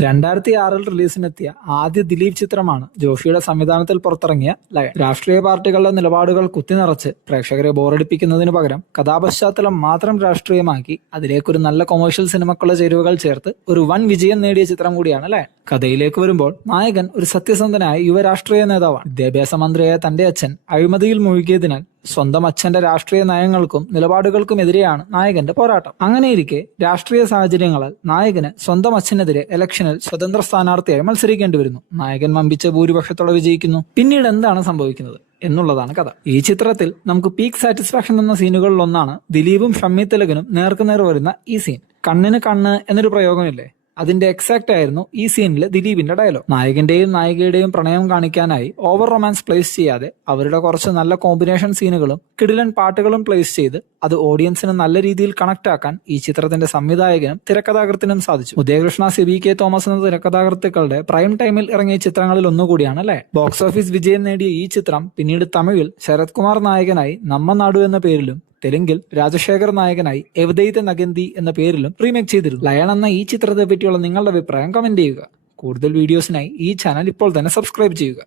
2006 റിലീസിനെത്തിയ ആദ്യ ദിലീപ് ചിത്രമാണ് ജോഷിയുടെ സംവിധാനത്തിൽ പുറത്തിറങ്ങിയ ലയൺ. രാഷ്ട്രീയ പാർട്ടികളുടെ നിലപാടുകൾ കുത്തിനിറച്ച് പ്രേക്ഷകരെ ബോറടിപ്പിക്കുന്നതിനു പകരം കഥാപശ്ചാത്തലം മാത്രം രാഷ്ട്രീയമാക്കി അതിലേക്കൊരു നല്ല കൊമേഴ്ഷ്യൽ സിനിമക്കുള്ള ചേരുവകൾ ചേർത്ത് ഒരു വൻ വിജയം നേടിയ ചിത്രം കൂടിയാണ് ലയൺ. കഥയിലേക്ക് വരുമ്പോൾ നായകൻ ഒരു സത്യസന്ധനായ യുവ രാഷ്ട്രീയ നേതാവാണ്. വിദ്യാഭ്യാസ മന്ത്രിയായ തന്റെ അച്ഛൻ അഴിമതിയിൽ മുഴുകിയതിനാൽ സ്വന്തം അച്ഛന്റെ രാഷ്ട്രീയ നയങ്ങൾക്കും നിലപാടുകൾക്കുമെതിരെയാണ് നായകന്റെ പോരാട്ടം. അങ്ങനെയിരിക്കെ രാഷ്ട്രീയ സാഹചര്യങ്ങളാൽ നായകന് സ്വന്തം അച്ഛനെതിരെ ഇലക്ഷനിൽ സ്വതന്ത്ര സ്ഥാനാർത്ഥിയായി മത്സരിക്കേണ്ടി വരുന്നു. നായകൻ വമ്പിച്ച ഭൂരിപക്ഷത്തോടെ വിജയിക്കുന്നു. പിന്നീട് എന്താണ് സംഭവിക്കുന്നത് എന്നുള്ളതാണ് കഥ. ഈ ചിത്രത്തിൽ നമുക്ക് പീക്ക് സാറ്റിസ്ഫാക്ഷൻ എന്ന സീനുകളിൽ ഒന്നാണ് ദിലീപും ഷമ്മി തിലകനും നേർക്കുനേർ വരുന്ന ഈ സീൻ. കണ്ണിന് കണ്ണ് എന്നൊരു പ്രയോഗമില്ലേ, അതിന്റെ എക്സാക്ട് ആയിരുന്നു ഈ സീനിലെ ദിലീപിന്റെ ഡയലോഗ്. നായകന്റെയും നായികയുടെയും പ്രണയം കാണിക്കാനായി ഓവർ റൊമാൻസ് പ്ലേസ് ചെയ്യാതെ അവരുടെ കുറച്ച് നല്ല കോമ്പിനേഷൻ സീനുകളും കിടിലൻ പാട്ടുകളും പ്ലേസ് ചെയ്ത് അത് ഓഡിയൻസിന് നല്ല രീതിയിൽ കണക്ട് ആക്കാൻ ഈ ചിത്രത്തിന്റെ സംവിധായകനും തിരക്കഥാകൃത്തിനും സാധിച്ചു. ഉദയകൃഷ്ണ, സിബി കെ തോമസ് എന്ന തിരക്കഥാകൃത്തുക്കളുടെ പ്രൈം ടൈമിൽ ഇറങ്ങിയ ചിത്രങ്ങളിൽ ഒന്നുകൂടിയാണ് അല്ലേ. ബോക്സ് ഓഫീസ് വിജയം നേടിയ ഈ ചിത്രം പിന്നീട് തമിഴിൽ ശരത് കുമാർ നായകനായി നമ്മ നാടു എന്ന പേരിലും തെലുങ്കിൽ രാജശേഖർ നായകനായി എവദൈത നഗന്തി എന്ന പേരിലും റീമേക്ക് ചെയ്തിരുന്നു. ലയൺ എന്ന ഈ ചിത്രത്തെ പറ്റിയുള്ള നിങ്ങളുടെ അഭിപ്രായം കമന്റ് ചെയ്യുക. കൂടുതൽ വീഡിയോസിനായി ഈ ചാനൽ ഇപ്പോൾ തന്നെ സബ്സ്ക്രൈബ് ചെയ്യുക.